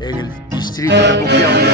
en el distrito de Puquiauria.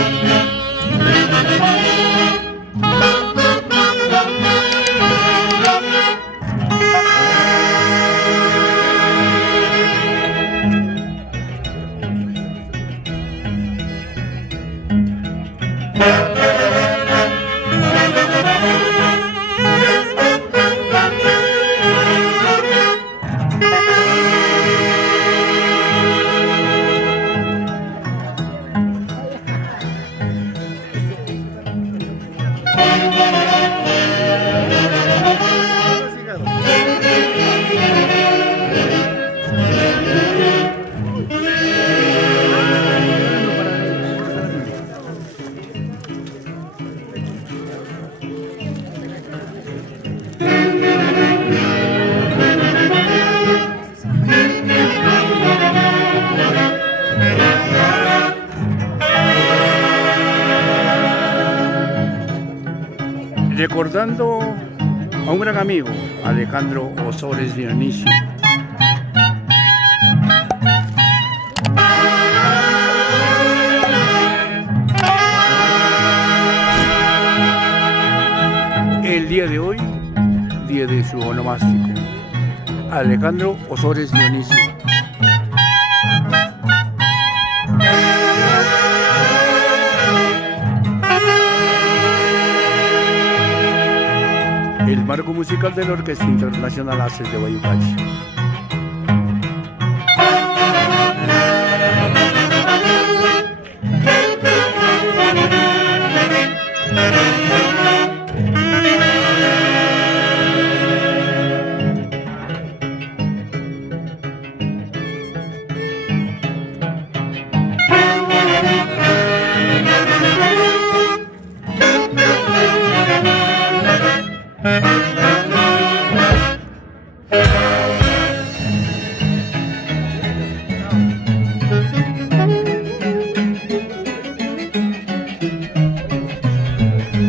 Recordando a un gran amigo, Alejandro Ozores Dionisio. El día de hoy, día de su onomástico, Alejandro Ozores Dionisio. El marco musical de la Orquesta Internacional Haces de Guayucachi.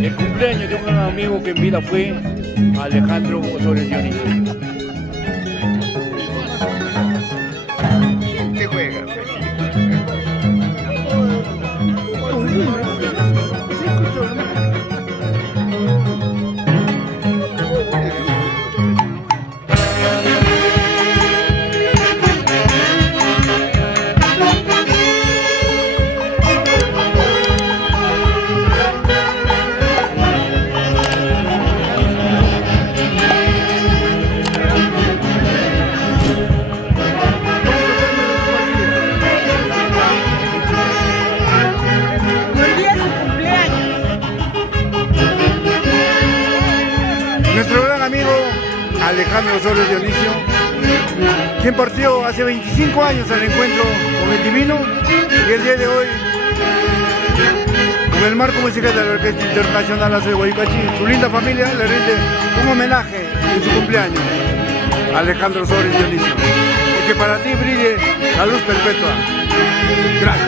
El cumpleaños de un gran amigo que en vida fue Alejandro Ozores Dionisio. ¿Qué juega? Nuestro gran amigo Alejandro Ozores Dionisio, quien partió hace 25 años al encuentro con el Divino, y el día de hoy, con el marco musical de la Orquesta Internacional Haces de Guayucachi, su linda familia le rinde un homenaje en su cumpleaños a Alejandro Ozores Dionisio, y que para ti brille la luz perpetua. Gracias.